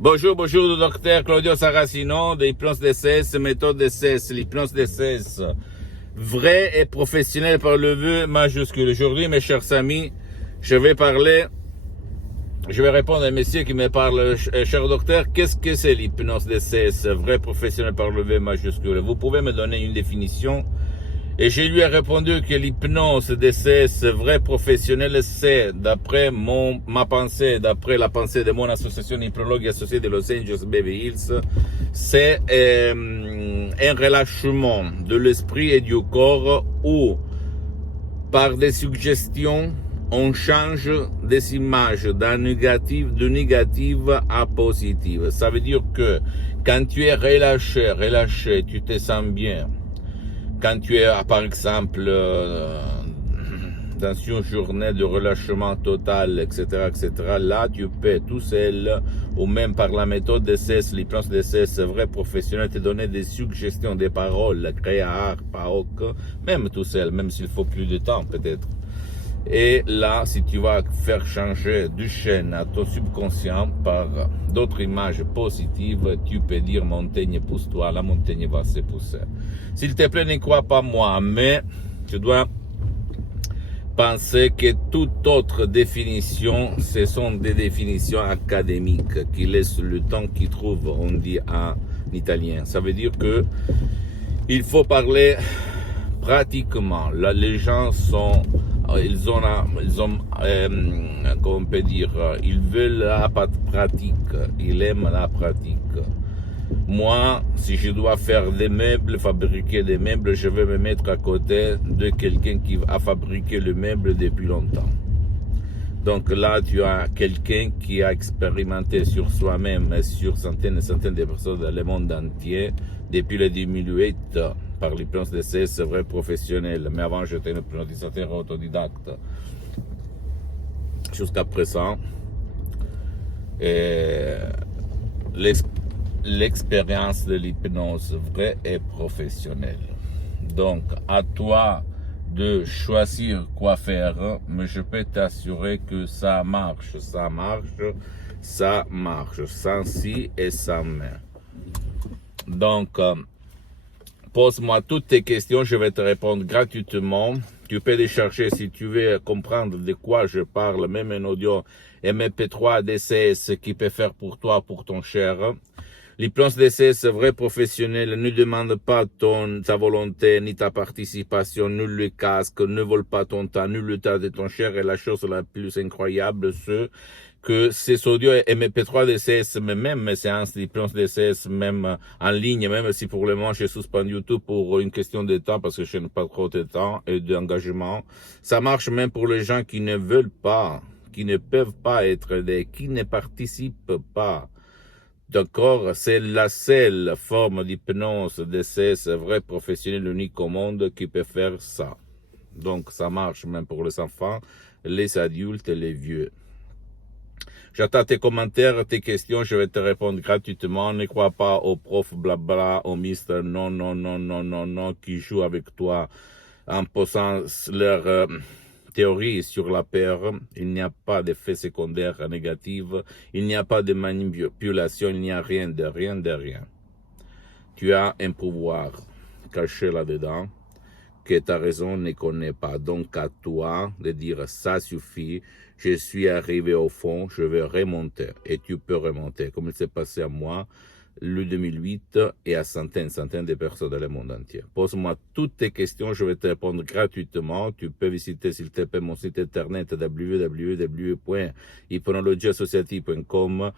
Bonjour, bonjour, docteur Claudio Saracino de l'hypnose DCS, méthode DCS, l'hypnose DCS, vrai et professionnel par le vœu majuscule. Aujourd'hui, mes chers amis, je vais répondre à un monsieur qui me parle, cher docteur, qu'est-ce que c'est l'hypnose DCS, vrai professionnel par le vœu majuscule? Vous pouvez me donner une définition? Et je lui ai répondu que l'hypnose DCS vrai professionnel, c'est, d'après ma pensée, d'après la pensée de mon association hypnologue associée de Los Angeles Beverly Hills, c'est un relâchement de l'esprit et du corps où, par des suggestions, on change des images de négative à positive. Ça veut dire que quand tu es relâché, tu te sens bien. Quand tu es, par exemple, dans une journée de relâchement total, etc., là, tu peux tout seul, ou même par la méthode DCS, l'hypnose DCS, vrai professionnel, te donner des suggestions, des paroles, créer art, paroque, même tout seul, même s'il faut plus de temps, peut-être. Et là, si tu vas faire changer du chaîne à ton subconscient par d'autres images positives, tu peux dire montagne pousse-toi, la montagne va se pousser. S'il te plaît, ne crois pas moi, mais tu dois penser que toute autre définition, ce sont des définitions académiques qui laissent le temps qu'ils trouvent, on dit en italien. Ça veut dire que il faut parler pratiquement. Là, les gens sont, ils ont, comment on peut dire, ils veulent la pratique, ils aiment la pratique. Moi, si je dois faire des meubles, fabriquer des meubles, je vais me mettre à côté de quelqu'un qui a fabriqué le meuble depuis longtemps. Donc là, tu as quelqu'un qui a expérimenté sur soi-même et sur centaines et centaines de personnes dans le monde entier depuis le 2008 par l'hypnose DCS, vrai professionnel. Mais avant, j'étais un hypnotisateur autodidacte. Jusqu'à présent, l'expérience de l'hypnose vraie et professionnelle. Donc, à toi de choisir quoi faire, mais je peux t'assurer que ça marche, sans si et sans mais. Donc, pose-moi toutes tes questions, je vais te répondre gratuitement. Tu peux les chercher si tu veux comprendre de quoi je parle, même un audio MP3 DCS qui peut faire pour toi, pour ton cher. L'hypnose DCS vrai professionnel ne demande pas ta volonté ni ta participation, ni le casque, ne vole pas ton temps, ni le temps de ton cher. Et la chose la plus incroyable, c'est que ces audios MP3 DCS, même mes séances d'hypnose DCS, même en ligne, même si pour le moment je suspends YouTube pour une question de temps parce que je n'ai pas trop de temps et d'engagement, ça marche même pour les gens qui ne veulent pas, qui ne peuvent pas être aidés, qui ne participent pas. D'accord, c'est la seule forme d'hypnose DCS vrai professionnel unique au monde qui peut faire ça. Donc ça marche même pour les enfants, les adultes et les vieux. J'attends tes commentaires, tes questions, je vais te répondre gratuitement. Ne crois pas aux profs blabla, aux mister non, qui jouent avec toi en posant leur théorie sur la peur. Il n'y a pas d'effet secondaire négatif, il n'y a pas de manipulation, il n'y a rien de rien. Tu as un pouvoir caché là-dedans que ta raison ne connaît pas. Donc à toi de dire ça suffit, je suis arrivé au fond, je vais remonter. Et tu peux remonter, comme il s'est passé à moi le 2008 et à centaines de personnes dans le monde entier. Pose-moi toutes tes questions, je vais te répondre gratuitement. Tu peux visiter s'il te plaît mon site internet www.hypnologieassociative.com.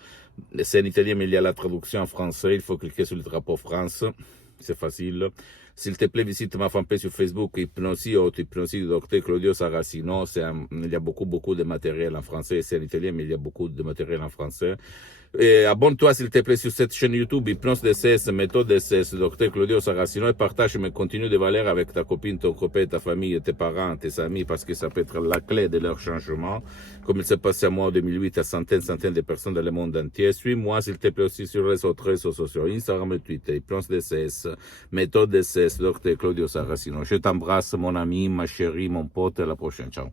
C'est en italien mais il y a la traduction en français, il faut cliquer sur le drapeau France. C'est facile. S'il te plaît, visite ma fanpage sur Facebook, Hypnosie du docteur Claudio Saracino. Il y a beaucoup de matériel en français. C'est en italien, mais il y a beaucoup de matériel en français. Et abonne-toi, s'il te plaît, sur cette chaîne YouTube, Hypnose DCS, méthode DCS, docteur Claudio Saracino, et partage mes contenus de valeur avec ta copine, ton copain, ta famille, tes parents, tes amis, parce que ça peut être la clé de leur changement. Comme il s'est passé à moi en 2008 à centaines de personnes dans le monde entier. Suis-moi, s'il te plaît, aussi sur les autres réseaux sociaux, Instagram et Twitter, Hypnose DCS, méthode DCS, docteur Claudio Saracino. Je t'embrasse, mon ami, ma chérie, mon pote, à la prochaine. Ciao.